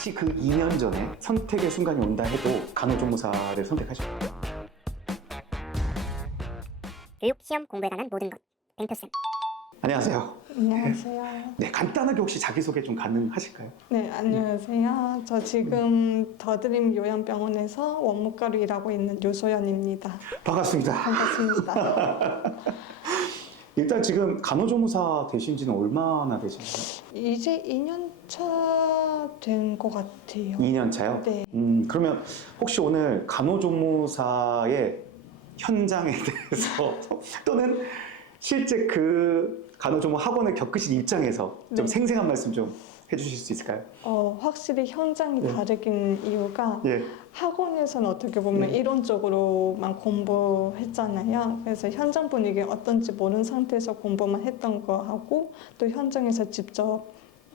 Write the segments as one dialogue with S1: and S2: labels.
S1: 다시 그 2년 전에 선택의 순간이 온다 해도 간호조무사를 선택하셨어요.
S2: 교육 시험 공부에 관한 모든 것. 뱅크쌤.
S1: 안녕하세요.
S3: 안녕하세요.
S1: 네, 간단하게 혹시 자기소개 좀 가능하실까요?
S3: 네, 안녕하세요. 저 지금 더드림 요양병원에서 원무과로 일하고 있는 유소연입니다.
S1: 반갑습니다.
S3: 반갑습니다.
S1: 일단 지금 간호조무사 되신 지는 얼마나 되셨나요?
S3: 이제 2년 차 된 것 같아요.
S1: 2년 차요?
S3: 네.
S1: 음, 그러면 혹시 오늘 간호조무사의 현장에 대해서 또는 실제 그 간호조무 학원을 겪으신 입장에서 좀
S3: 네.
S1: 생생한 말씀 좀 해주실 수 있을까요?
S3: 어, 확실히 현장이
S1: 네.
S3: 다르긴 이유가
S1: 예.
S3: 학원에서는 어떻게 보면
S1: 네.
S3: 이론적으로만 공부했잖아요. 그래서 현장 분위기 어떤지 모르는 상태에서 공부만 했던 거하고 또 현장에서 직접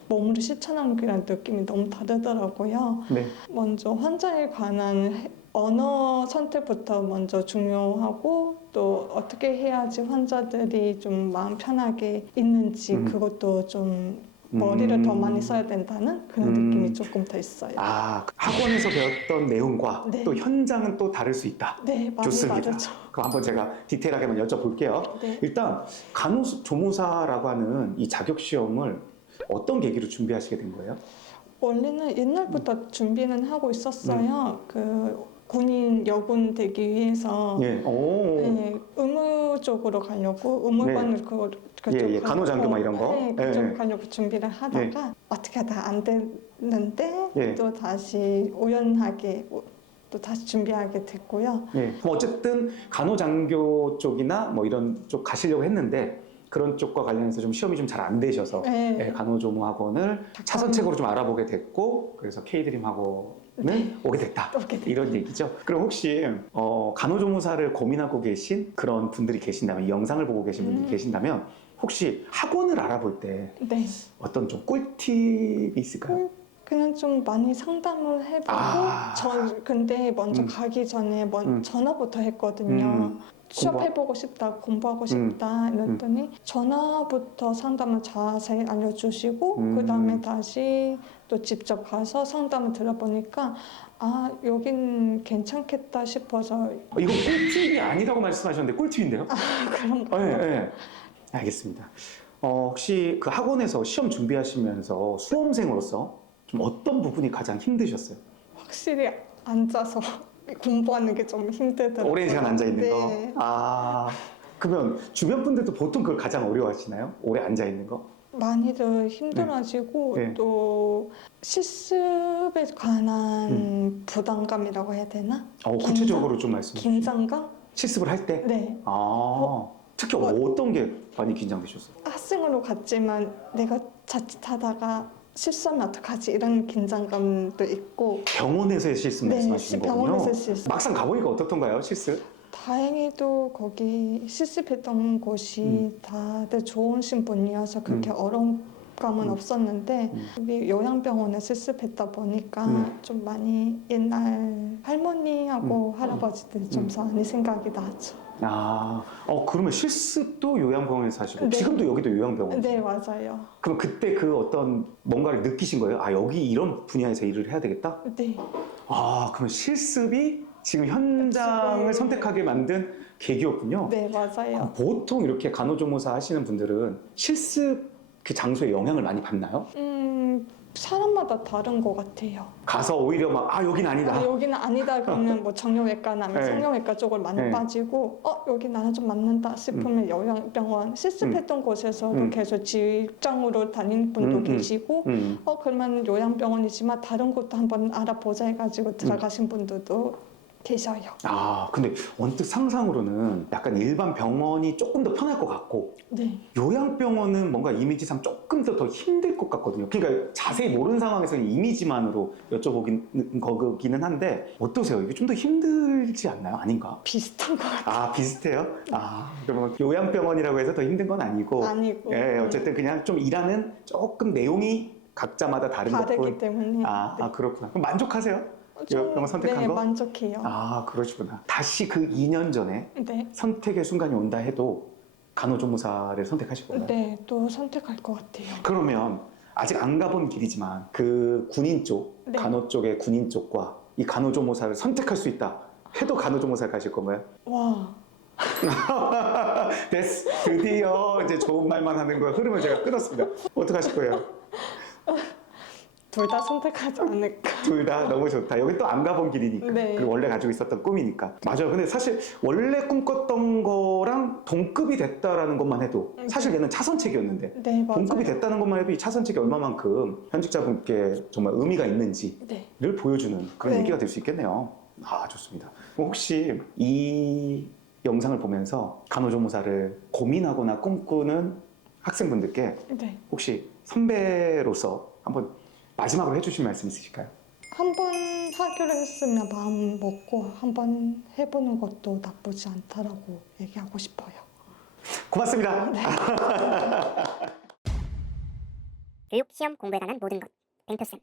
S3: 몸으로 실천하는 그런 느낌이 너무 다르더라고요.
S1: 네.
S3: 먼저 환자에 관한 해- 언어 선택부터 먼저 중요하고 또 어떻게 해야지 환자들이 좀 마음 편하게 있는지
S1: 음.
S3: 그것도 좀 머리를 더
S1: 음.
S3: 많이 써야 된다는 그런
S1: 음.
S3: 느낌이 조금 더 있어요.
S1: 아, 학원에서 배웠던 내용과
S3: 네.
S1: 또 현장은 또 다를 수 있다.
S3: 네, 많이
S1: 좋습니다.
S3: 다르죠.
S1: 그럼 한번 제가 디테일하게만 여쭤볼게요.
S3: 네.
S1: 일단 간호조무사라고 하는 이 자격 시험을 어떤 계기로 준비하시게 된 거예요?
S3: 원래는 옛날부터
S1: 음.
S3: 준비는 하고 있었어요. 그 군인 여군 되기 위해서
S1: 예. 오.
S3: 네, 의무 쪽으로 가려고 의무관을 그 그쪽
S1: 예, 예, 간호장교 막 이런 거?
S3: 네,
S1: 예,
S3: 그쪽
S1: 예.
S3: 가려고 준비를 하다가 어떻게 하다 안 됐는데
S1: 예.
S3: 또 다시 우연하게 또 다시 준비하게 됐고요.
S1: 예. 그럼 어쨌든 간호장교 쪽이나 뭐 이런 쪽 가시려고 했는데 그런 쪽과 관련해서 좀 시험이 좀 잘 안 되셔서
S3: 네.
S1: 예, 간호조무 학원을 차선책으로 좀 알아보게 됐고 그래서 K드림 학원을 오게 됐다.
S3: 네. 오게 됐다.
S1: 이런 얘기죠. 그럼 혹시 어, 간호조무사를 고민하고 계신 그런 분들이 계신다면 이 영상을 보고 계신 분들이
S3: 음.
S1: 계신다면 혹시 학원을 알아볼 때
S3: 네.
S1: 어떤 좀 꿀팁이 있을까요?
S3: 그냥 좀 많이 상담을 해보고
S1: 아.
S3: 전 근데 먼저
S1: 음.
S3: 가기 전에 먼
S1: 음.
S3: 전화부터 했거든요.
S1: 음.
S3: 취업
S1: 공부-
S3: 해보고 싶다, 공부하고
S1: 음.
S3: 싶다 이랬더니 전화부터 상담을 자세히 알려주시고
S1: 음.
S3: 그 다음에 다시 또 직접 가서 상담을 들어보니까 아 여긴 괜찮겠다 싶어서
S1: 어, 이건 꿀팁이 아니라고 말씀하셨는데 꿀팁인데요?
S3: 그런 거.
S1: 네, 네. 알겠습니다. 어, 혹시 그 학원에서 시험 준비하시면서 수험생으로서 좀 어떤 부분이 가장 힘드셨어요?
S3: 확실히 앉아서 공부하는 게 좀 힘들더라고요.
S1: 오랜 시간 앉아 있는
S3: 네.
S1: 거. 아, 그러면 주변 분들도 보통 그걸 가장 어려워하시나요? 오래 앉아 있는 거?
S3: 많이들 힘들어지고
S1: 네. 네.
S3: 또 실습에 관한 부담감이라고 해야 되나?
S1: 어, 구체적으로 좀 말씀해 주세요.
S3: 긴장감?
S1: 실습을 할 때?
S3: 네.
S1: 아, 특히
S3: 뭐-
S1: 어떤 게 많이 긴장되셨어요?
S3: 학생으로 갔지만 내가 자칫하다가 실수하면 어떡하지 이런 긴장감도 있고
S1: 병원에서의
S3: 네,
S1: 말씀하시는 거군요.
S3: 병원에서 실습.
S1: 막상 가보니까 어떻던가요, 실습?
S3: 다행히도 거기 실습했던 곳이
S1: 음.
S3: 다들 좋으신 분이어서 그렇게
S1: 음.
S3: 어려운 감은
S1: 음.
S3: 없었는데
S1: 음.
S3: 우리 요양병원에 실습했다 보니까
S1: 음.
S3: 좀 많이 옛날 할머니하고
S1: 음.
S3: 할아버지들이 좀
S1: 음.
S3: 많이 생각이 나죠.
S1: 아, 어, 그러면 실습도 요양병원에서 하시고,
S3: 네.
S1: 지금도 여기도 요양병원?
S3: 네 맞아요.
S1: 그럼 그때 그 어떤 뭔가를 느끼신 거예요? 아, 여기 이런 분야에서 일을 해야 되겠다?
S3: 네
S1: 아, 그럼 실습이 지금 현장을
S3: 지금-
S1: 선택하게 만든 계기였군요.
S3: 네 맞아요.
S1: 보통 이렇게 간호조무사 하시는 분들은 실습 그 장소에 영향을 많이 받나요?
S3: 음 사람마다 다른 것 같아요.
S1: 가서 오히려 막, 아, 여긴 아니다.
S3: 아, 여기는 아니다 그러면 뭐 정형외과나
S1: 네.
S3: 성형외과 쪽을 많이
S1: 네.
S3: 빠지고 어 여기 나는 좀 맞는다 싶으면 요양병원 실습했던 곳에서도
S1: 음.
S3: 계속 직장으로 다니는 분도
S1: 음, 음.
S3: 계시고
S1: 음.
S3: 어 그러면 요양병원이지만 다른 곳도 한번 알아보자
S1: 음.
S3: 해가지고 들어가신 분들도 계셔요.
S1: 아, 근데 언뜻 상상으로는 약간 일반 병원이 조금 더 편할 것 같고,
S3: 네.
S1: 요양병원은 뭔가 이미지상 조금 더 더 힘들 것 같거든요. 그러니까 자세히 모르는 상황에서는 이미지만으로 여쭤보기는 거기는 한데 어떠세요? 이게 좀 더 힘들지 않나요? 아닌가?
S3: 비슷한 것 같아요.
S1: 아 비슷해요? 아 그러면 요양병원이라고 해서 더 힘든 건 아니고
S3: 아니고
S1: 예 어쨌든 그냥 좀 일하는 조금 내용이 각자마다 다른
S3: 다르기
S1: 것뿐
S3: 때문에
S1: 아,
S3: 네.
S1: 아 그렇구나 그럼 만족하세요?
S3: 좀,
S1: 요양병원 선택한
S3: 네,
S1: 거?
S3: 만족해요.
S1: 아 그러시구나 다시 그 2년 전에
S3: 네.
S1: 선택의 순간이 온다 해도 간호조무사를 선택하실 거예요?
S3: 네, 또 선택할 것 같아요.
S1: 그러면 아직 안 가본 길이지만 그 군인 쪽
S3: 네. 네.
S1: 간호 쪽의 군인 쪽과 이 간호조무사를 선택할 수 있다. 해도 간호조무사 가실 건가요?
S3: 와,
S1: 됐어. 드디어 이제 좋은 말만 하는 거야. 흐름을 제가 끊었습니다. 어떻게 하실 거예요?
S3: 둘 다 선택하지 않을까.
S1: 둘 다 너무 좋다. 여기 또 안 가본 길이니까.
S3: 네.
S1: 그리고 원래 가지고 있었던 꿈이니까. 맞아요. 근데 사실 원래 꿈꿨던 거랑 동급이 됐다라는 것만 해도 사실 얘는 차선책이었는데
S3: 네, 맞아요.
S1: 동급이 됐다는 것만 해도 이 차선책이 얼마만큼 현직자분께 정말 의미가 있는지를
S3: 네.
S1: 보여주는 그런
S3: 네.
S1: 얘기가 될 수 있겠네요. 아, 좋습니다. 혹시 이 영상을 보면서 간호조무사를 고민하거나 꿈꾸는 학생분들께
S3: 네.
S1: 혹시 선배로서 한번 마지막으로 해주실 말씀 있으실까요?
S3: 한번 하기로 했으면 마음 먹고 한 번 해보는 것도 나쁘지 않다라고 얘기하고 싶어요.
S1: 고맙습니다.
S2: 교육 시험 공부에 관한 모든 것 뱅크쌤